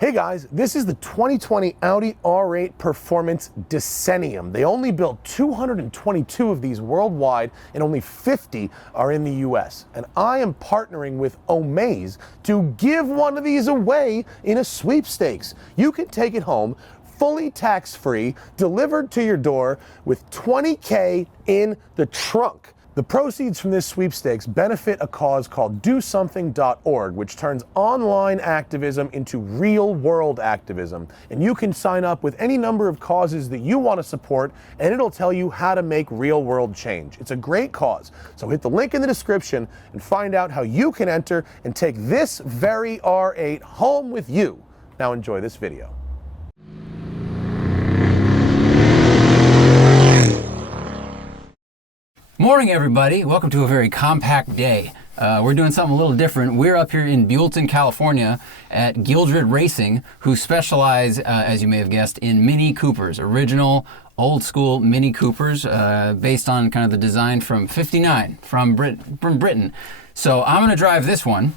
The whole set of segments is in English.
Hey guys, this is the 2020 Audi R8 Performance Decennium. They only built 222 of these worldwide and only 50 are in the US. And I am partnering with Omaze to give one of these away in a sweepstakes. You can take it home fully tax-free, delivered to your door with $20K in the trunk. The proceeds from this sweepstakes benefit a cause called DoSomething.org, which turns online activism into real-world activism. And you can sign up with any number of causes that you want to support, and it'll tell you how to make real-world change. It's a great cause. So hit the link in the description and find out how you can enter and take this very R8 home with you. Now enjoy this video. Morning, everybody. Welcome to a very compact day. We're doing something a little different. We're up here in Buellton, California at Gildred Racing, who specialize, as you may have guessed, in Mini Coopers, original, old school Mini Coopers, based on kind of the design from '59 from Britain. So I'm going to drive this one,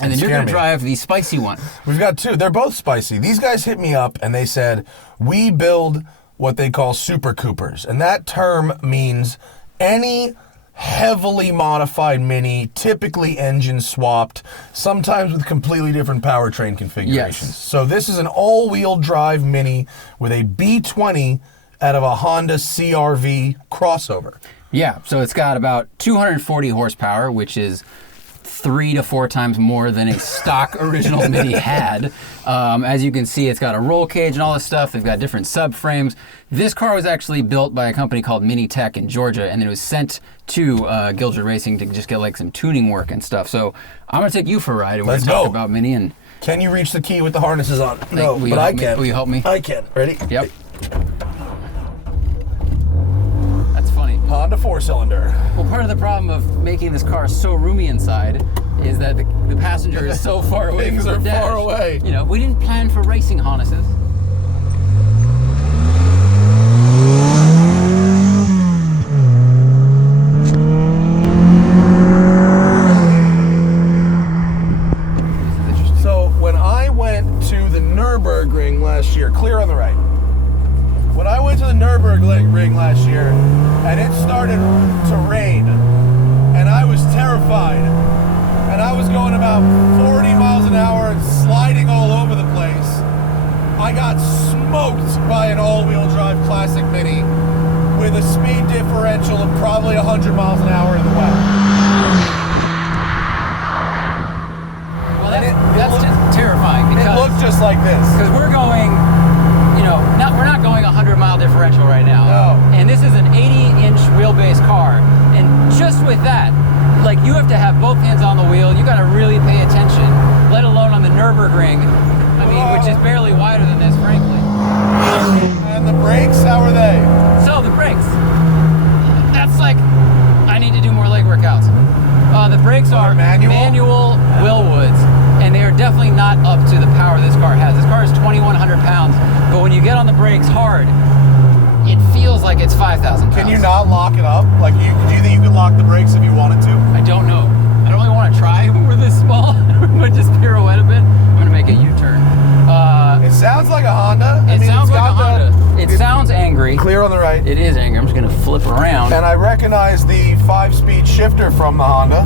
and then you're going to drive the spicy one. We've got two. They're both spicy. These guys hit me up and they said, we build what they call Super Coopers. And that term means any heavily modified Mini, typically engine swapped, sometimes with completely different powertrain configurations. Yes. So this is an all-wheel drive Mini with a B20 out of a Honda CR-V crossover. Yeah, so it's got about 240 horsepower, which is 3 to 4 times more than a stock original Mini had. As you can see, it's got a roll cage and all this stuff. They've got different subframes. This car was actually built by a company called Mini-Tec in Georgia, and then it was sent to Gildred Racing to just get like some tuning work and stuff. So I'm going to take you for a ride, and we're going to talk about Mini. And can you reach the key with the harnesses on? No, but I can. Will you help me? I can. Ready? Yep. That's funny. Honda 4-cylinder. Well, part of the problem of making this car so roomy inside is that the passenger is so far away Things from the are dash. far away. You know, we didn't plan for racing harnesses. So when I went to the Nürburgring last year, clear on the right. When I went to the Nürburgring last year, and it started to rain, and I was terrified, and I was going about 40 miles an hour and sliding all over the place, I got smoked by an all-wheel drive classic Mini with a speed differential of probably 100 miles an hour in the wet. Well, that's just terrifying because It looked just like this. Because we're going, you know, we're not going 100-mile differential right now. No. And this is an 80-inch wheelbase car, and just with that, like, you have to have both hands on the wheel. You got to really pay attention, let alone on the Nürburgring. I mean, which is barely wider than this, frankly. And the brakes, how are they? So the brakes, that's like, I need to do more leg workouts. The brakes are manual Willwoods, and they are definitely not up to the power this car has. This car is 2,100 pounds, but when you get on the brakes hard, it feels like it's 5,000 pounds. Can you not lock it up? Like, do you think you could lock the brakes if you wanted to? I don't know. I don't really want to try when we're this small, but just pirouette a bit. I'm going to make a U-turn. It sounds like a Honda. It sounds like a Honda. It sounds angry. Clear on the right. It is angry. I'm just going to flip around. And I recognize the 5-speed shifter from the Honda.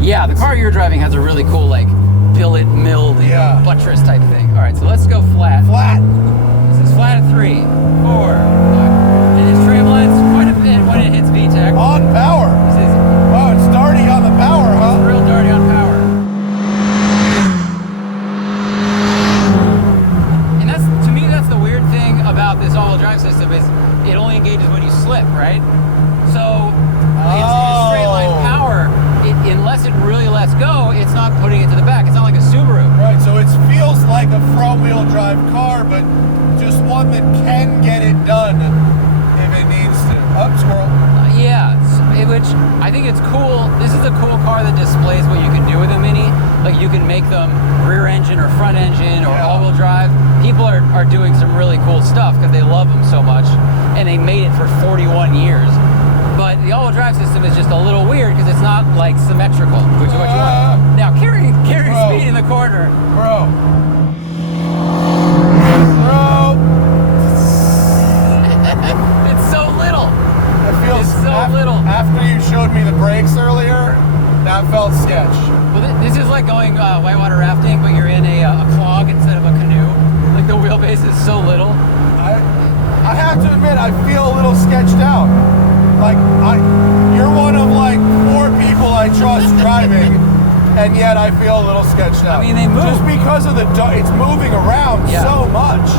Yeah, the car you're driving has a really cool, like, billet milled, buttress type thing. All right, so let's go flat. Flat. This is flat at 3, 4, 5. And it's tramlines quite a bit when it hits VTEC. On power. This is, oh, it's darty on the power, huh? It's real dirty on power. And that's, to me, that's the weird thing about this all-wheel drive system is it only engages when you slip, right? So it's straight line power. Unless it really lets go, it's not putting it to the back. It's not like a Subaru. Right, so it feels like a front-wheel drive car, but just one that can get it done if it needs to. Up, squirrel. Yeah, which I think it's cool. This is a cool car that displays what you can do with a Mini. Like, you can make them rear engine or front engine or all-wheel drive. People are doing some really cool stuff because they love them so much, and they made it for 41 years. But the all-wheel drive system is just a little weird because it's not like symmetrical, which is what you want. Now, carry speed in the corner. Bro. much now. I mean, they move. Just because of it's moving around so much.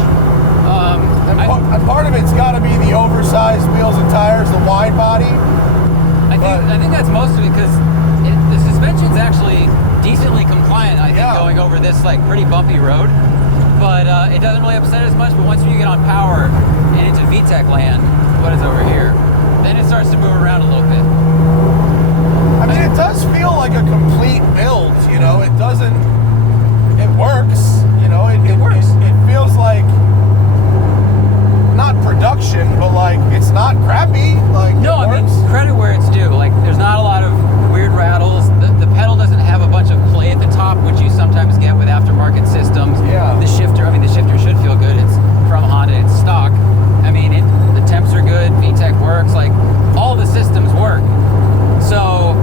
And part of it's got to be the oversized wheels and tires, the wide body. I think that's most of it because the suspension's actually decently compliant, I think, going over this like pretty bumpy road. But it doesn't really upset as much. But once you get on power and into VTEC land, what is over here, then it starts to move around a little bit. I mean, it does feel like a complete build, you know. It doesn't. It works, you know. It works. It feels like not production, but like it's not crappy. Like no, I mean credit where it's due. Like there's not a lot of weird rattles. The pedal doesn't have a bunch of play at the top, which you sometimes get with aftermarket systems. Yeah. The shifter, I mean, the shifter should feel good. It's from Honda. It's stock. I mean, the temps are good. VTEC works. Like all the systems work. So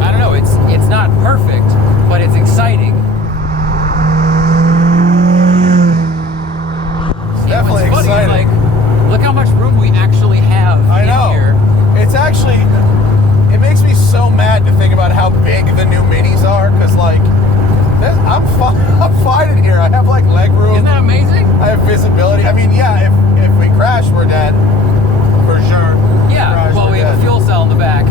I don't know. It's not perfect, but it's exciting. Definitely What's funny exciting. is, like, look how much room we actually have in here. It's actually, it makes me so mad to think about how big the new Minis are, because like, I'm fine in here. I have like leg room. Isn't that amazing? I have visibility. I mean, yeah, if we crash, we're dead, for sure. Yeah, well, we have a fuel cell in the back.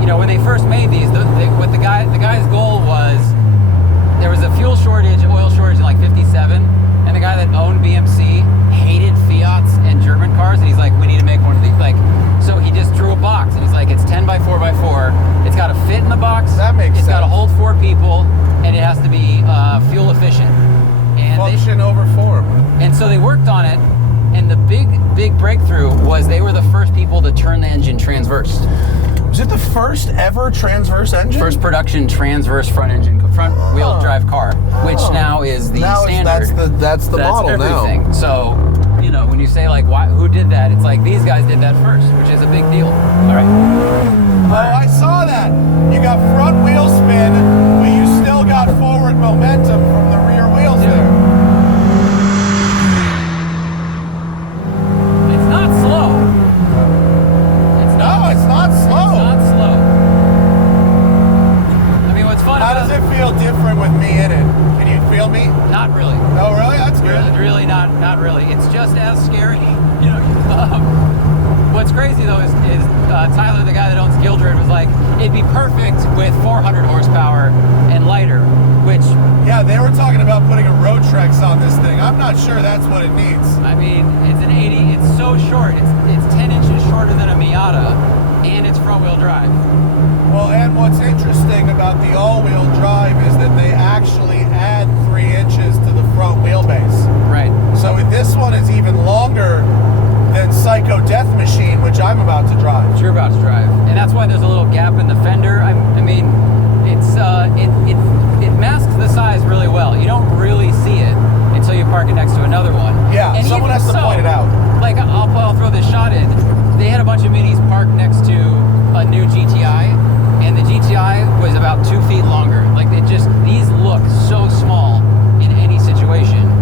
You know, when they first made these, what the guy's goal was, there was a fuel shortage, oil shortage in like 57, and the guy that owned BMC hated Fiats and German cars, and he's like, we need to make one of these. Like, so he just drew a box, and he's like, it's 10 by 4 by 4. It's got to fit in the box. That makes sense. It's got to hold 4 people, and it has to be fuel efficient. And function over form. And so they worked on it, and the big breakthrough was they were the first people to turn the engine transverse. Was it the first ever transverse engine? First production transverse front wheel drive car, which now is the standard. That's the model everything. now. So, you know, when you say like, who did that? It's like these guys did that first, which is a big deal. All right. Oh, I saw that. You got front wheel spin, but you still got forward momentum from the rear wheels there. It's not slow. No, it's not slow. It's not slow. I mean, what's fun How does it feel different with me in it? Can you feel me? Not really. Oh, really? That's good. Really not really. It's just as scary. You know, what's crazy though is Tyler, the guy that owns Gildred, was like, it'd be perfect with 400 horsepower and lighter, which... Yeah, they were talking about putting a road Trex on this thing. I'm not sure that's what it needs. I mean, it's an 80, it's so short. It's 10 inches shorter than a Miata, and it's front wheel drive. Well, and what's interesting about the all-wheel drive is that they actually add 3 inches to the front wheelbase. Right. So this one is even longer than Psycho Death Machine, which I'm about to drive. Which you're about to drive. And that's why there's a little gap in the fender. I mean, it masks the size really well. You don't really see it until you park it next to another one. Yeah, and someone has to point it out. Like, I'll throw this shot in. They had a bunch of Minis parked next to a new GTI, and the GTI was about 2 feet longer. Like, these look so small in any situation.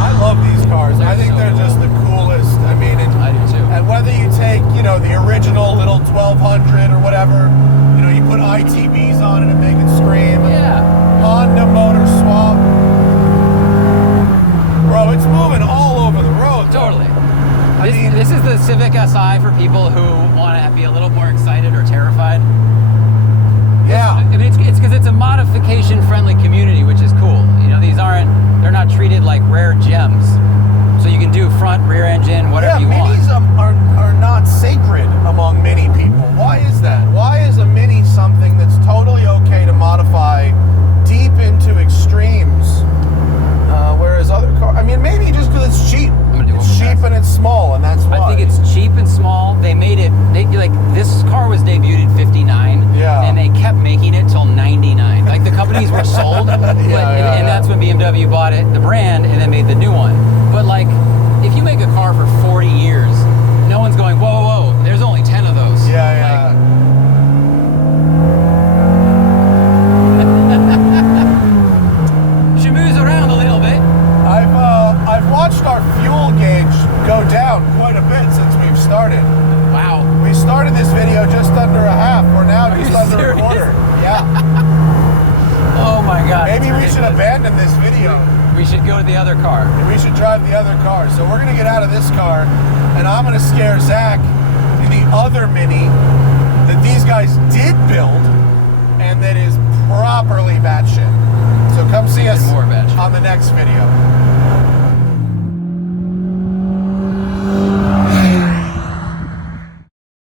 I love these cars. I think they're just the coolest. I mean, I do too. And whether you take, you know, the original little 1200 or whatever, you know, you put ITBs on it and make it scream. Yeah. Honda motor swap. Bro, it's moving all over the road. Totally. This is the Civic Si for people who want to be a little more excited or terrified. Yeah. I mean, it's because it's a modification-friendly community, which is cool. You know, they're not treated like rare gems. So you can do front, rear engine, whatever you want. Minis are not sacred among Mini people. Why is that? Why is a Mini something that's totally okay to modify deep into extremes? Whereas other cars, I mean, maybe just because it's cheap. It's cheap and it's small, and that's why. I think it's cheap and small. They made it, this car was debuted in 59, yeah. And they kept making it till 99. Like, the companies were sold, and that's when BMW bought it, the brand, and then made the new one. But, like, if you make a car for 40 years, no one's going, whoa, there's only 10 of those. Yeah. She moves around a little bit. I've watched our fuel gauge go down quite a bit since we've started. Wow. We started this video just should go to the other car. We should drive the other car. So we're gonna get out of this car, and I'm gonna scare Zach in the other Mini that these guys did build, and that is properly batshit. So come see us More batshit. on the next video.